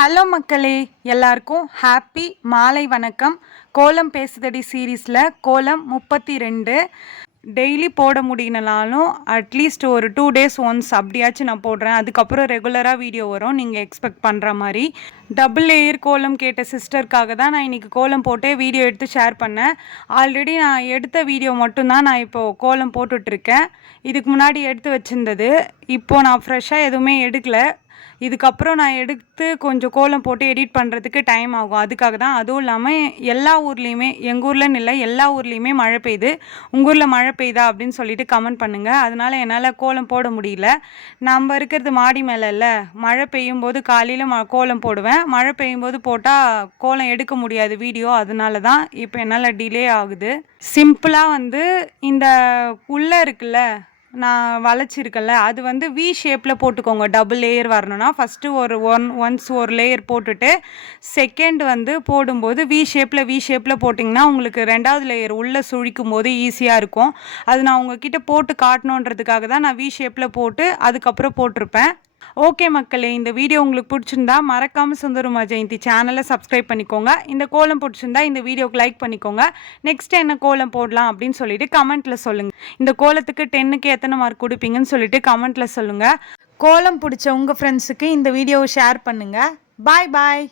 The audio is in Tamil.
ஹலோ மக்களே, எல்லாருக்கும் ஹாப்பி மாலை வணக்கம். கோலம் பேசுதடி சீரீஸில் கோலம் 32 டெய்லி போட முடியலனாலும் அட்லீஸ்ட் ஒரு 2 days ஒன்ஸ் அப்படியாச்சும் நான் போடுறேன். அதுக்கப்புறம் ரெகுலராக வீடியோ வரும் நீங்கள் எக்ஸ்பெக்ட் பண்ணுற மாதிரி. டபுள் லேயர் கோலம் கேட்ட சிஸ்டருக்காக தான் நான் இன்றைக்கி கோலம் போட்டு வீடியோ எடுத்து ஷேர் பண்ணேன். ஆல்ரெடி நான் எடுத்த வீடியோ மட்டும்தான் நான் இப்போது கோலம் போட்டுட்ருக்கேன். இதுக்கு முன்னாடி எடுத்து வச்சுருந்தது. இப்போது நான் ஃப்ரெஷ்ஷாக எதுவுமே எடுக்கலை. இதுக்கப்புறம் நான் எடுத்து கொஞ்சம் கோலம் போட்டு எடிட் பண்ணுறதுக்கு டைம் ஆகும். அதுக்காக தான். அதுவும் இல்லாமல் எல்லா ஊர்லேயுமே, எங்கள் ஊர்லன்னு இல்லை, எல்லா ஊர்லேயுமே மழை பெய்யுது. உங்கள் ஊரில் மழை பெய்யுதா அப்படின்னு சொல்லிட்டு கமெண்ட் பண்ணுங்கள். அதனால் என்னால் கோலம் போட முடியல. நம்ம இருக்கிறது மாடி மேலே இல்லை. மழை பெய்யும் போது காலையில் கோலம் போடுவேன். மழை பெய்யும்போது போட்டால் கோலம் எடுக்க முடியாது வீடியோ. அதனால தான் இப்போ என்னால் டிலே ஆகுது. சிம்பிளாக இந்த உள்ளே இருக்குல்ல, நான் வளைச்சிருக்கேன்ல, அது வி ஷேப்பில் போட்டுக்கோங்க. டபுள் லேயர் வரணும்னா ஃபஸ்ட்டு ஒன்ஸ் ஒரு லேயர் போட்டுட்டு செகண்ட் போடும்போது வி ஷேப்பில் போட்டிங்கன்னா உங்களுக்கு ரெண்டாவது லேயர் உள்ளே சுழிக்கும் போது ஈஸியாக இருக்கும். அது நான் உங்ககிட்ட போட்டு காட்டணுன்றதுக்காக தான் நான் வி ஷேப்பில் போட்டு அதுக்கப்புறம் போட்டிருப்பேன். ஓகே மக்களே, இந்த வீடியோ உங்களுக்கு பிடிச்சிருந்தா மறக்காமல் சுந்தரமா ஜெயந்தி சேனலை சப்ஸ்கிரைப் பண்ணிக்கோங்க. இந்த கோலம் பிடிச்சிருந்தா இந்த வீடியோக்கு லைக் பண்ணிக்கோங்க. நெக்ஸ்ட் என்ன கோலம் போடலாம் அப்படின்னு சொல்லிட்டு கமெண்ட்டில் சொல்லுங்கள். இந்த கோலத்துக்கு 10க்கு எத்தனை மார்க் கொடுப்பீங்கன்னு சொல்லிட்டு கமெண்ட்டில் சொல்லுங்கள். கோலம் பிடிச்ச உங்கள் ஃப்ரெண்ட்ஸுக்கு இந்த வீடியோவை ஷேர் பண்ணுங்கள். பாய் பாய்.